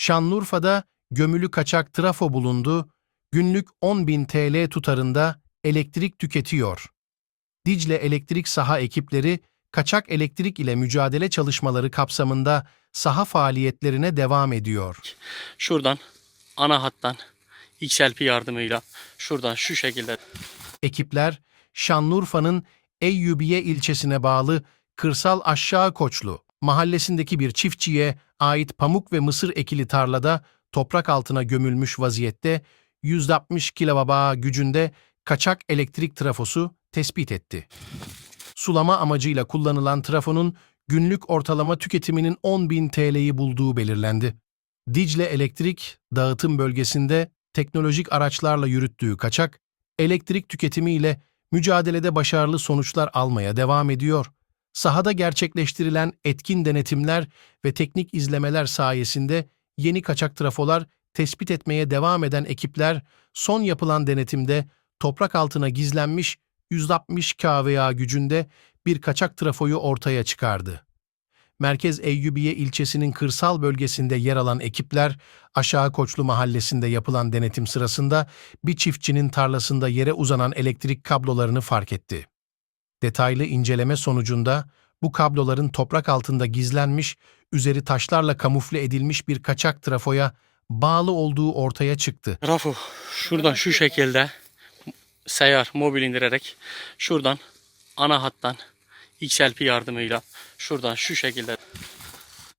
Şanlıurfa'da gömülü kaçak trafo bulundu, günlük 10.000 TL tutarında elektrik tüketiyor. Dicle Elektrik Saha ekipleri, kaçak elektrik ile mücadele çalışmaları kapsamında saha faaliyetlerine devam ediyor. Şuradan ana hattan XLP yardımıyla şuradan şu şekilde Ekipler, Şanlıurfa'nın Eyyubiye ilçesine bağlı Kırsal Aşağı Koçlu mahallesindeki bir çiftçiye ait pamuk ve mısır ekili tarlada toprak altına gömülmüş vaziyette 160 kilobaba gücünde kaçak elektrik trafosu tespit etti. Sulama amacıyla kullanılan trafonun günlük ortalama tüketiminin 10.000 TL'yi bulduğu belirlendi. Dicle Elektrik, dağıtım bölgesinde teknolojik araçlarla yürüttüğü kaçak, elektrik tüketimiyle mücadelede başarılı sonuçlar almaya devam ediyor. Sahada gerçekleştirilen etkin denetimler ve teknik izlemeler sayesinde yeni kaçak trafolar tespit etmeye devam eden ekipler son yapılan denetimde toprak altına gizlenmiş 160 kVA gücünde bir kaçak trafoyu ortaya çıkardı. Merkez Eyyubiye ilçesinin kırsal bölgesinde yer alan ekipler, Aşağı Koçlu mahallesinde yapılan denetim sırasında bir çiftçinin tarlasında yere uzanan elektrik kablolarını fark etti. Detaylı inceleme sonucunda bu kabloların toprak altında gizlenmiş, üzeri taşlarla kamufle edilmiş bir kaçak trafoya bağlı olduğu ortaya çıktı. Rafu şuradan şu şekilde seyyar mobil indirerek şuradan ana hattan XLP yardımıyla şuradan şu şekilde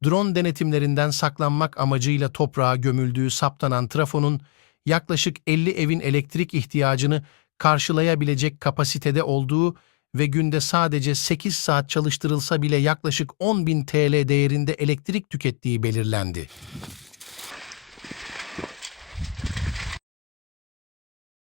Drone denetimlerinden saklanmak amacıyla toprağa gömüldüğü saptanan trafonun yaklaşık 50 evin elektrik ihtiyacını karşılayabilecek kapasitede olduğu ve günde sadece 8 saat çalıştırılsa bile yaklaşık 10.000 TL değerinde elektrik tükettiği belirlendi.